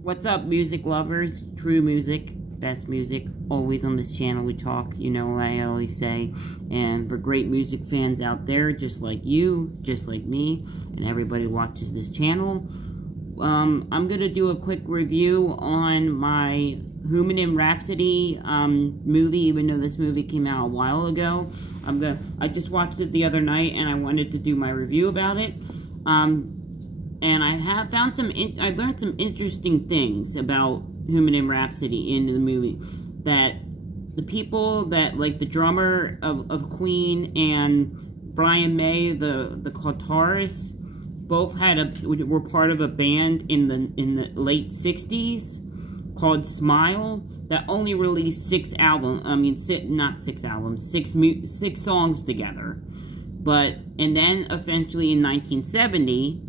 What's up, music lovers? True music, best music, always on this channel we talk, you know what I always say. And for great music fans out there, just like you, just like me, and everybody who watches this channel, I'm gonna do a quick review on my Bohemian Rhapsody movie, even though this movie came out a while ago. I just watched it the other night, and I wanted to do my review about it. And I have found I learned some interesting things about Bohemian Rhapsody in the movie. That the people that, like the drummer of Queen and Brian May, the guitarist, both were part of a band in the late 60s called Smile that only released six songs together. And then eventually in 1970,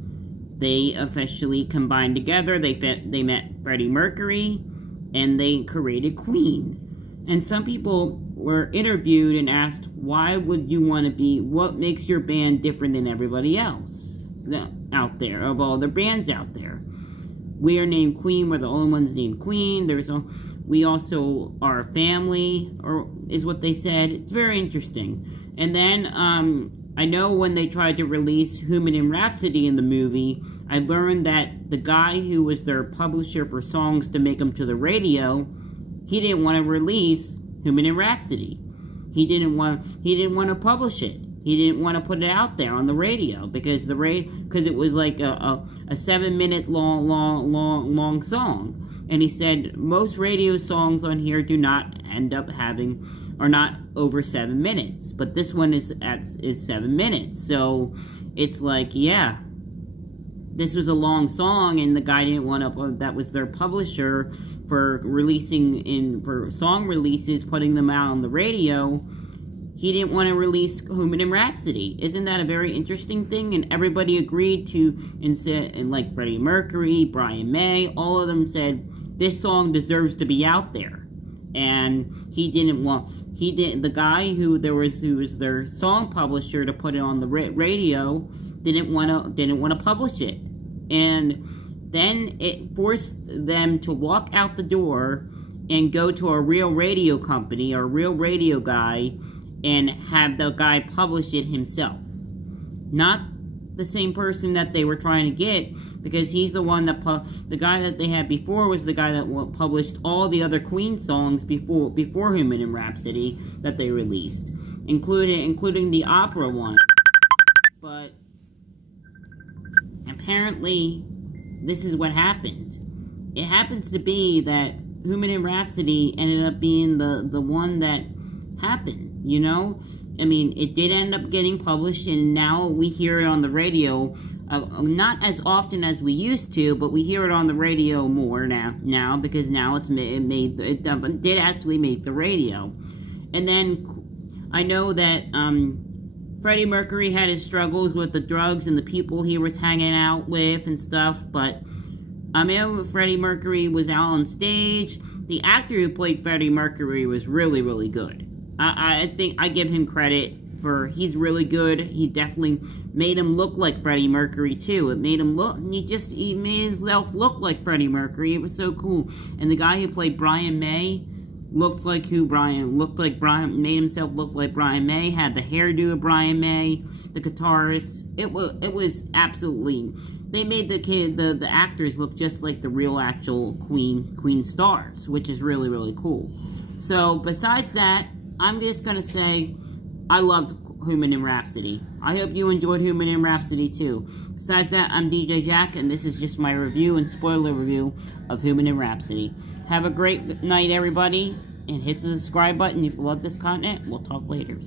they officially combined together. They met Freddie Mercury, and they created Queen. And some people were interviewed and asked, why would you want to be, what makes your band different than everybody else out there, of all the bands out there? We are named Queen, we're the only ones named Queen, we also are a family, is what they said. It's very interesting. And then, I know when they tried to release Bohemian Rhapsody in the movie, I learned that the guy who was their publisher for songs to make them to the radio, he didn't want to release Bohemian Rhapsody. He didn't want to publish it. He didn't want to put it out there on the radio because it was like a 7-minute long song. And he said most radio songs on here do not end up are not over 7 minutes, but this one is 7 minutes. So it's like, yeah, this was a long song, and the guy didn't want to. That was their publisher for for song releases, putting them out on the radio. He didn't want to release Bohemian Rhapsody. Isn't that a very interesting thing? And everybody agreed to, and like Freddie Mercury, Brian May, all of them said this song deserves to be out there. And the guy who was their song publisher to put it on the radio didn't want to publish it. And then it forced them to walk out the door and go to a real radio company or a real radio guy and have the guy publish it himself. Not the same person that they were trying to get, because he's the one that the guy that they had before was the guy that published all the other Queen songs before Bohemian Rhapsody that they released, including the opera one. But apparently, this is what happened. It happens to be that Bohemian Rhapsody ended up being the one that happened. You know, I mean, it did end up getting published, and now we hear it on the radio, not as often as we used to, but we hear it on the radio more now because now it did actually make the radio. And then I know that Freddie Mercury had his struggles with the drugs and the people he was hanging out with and stuff, but I mean, Freddie Mercury was out on stage. The actor who played Freddie Mercury was really, really good. I think I give him credit for, he's really good. He definitely made him look like Freddie Mercury too. It made him look, he made himself look like Freddie Mercury. It was so cool. And the guy who played Brian May made himself look like Brian May, had the hairdo of Brian May, the guitarist. It was absolutely, they made the actors look just like the real actual Queen stars, which is really, really cool. So besides that, I'm just gonna say, I loved Bohemian Rhapsody. I hope you enjoyed Bohemian Rhapsody too. Besides that, I'm DJ Jack, and this is just my review and spoiler review of Bohemian Rhapsody. Have a great night, everybody, and hit the subscribe button if you love this content. We'll talk later.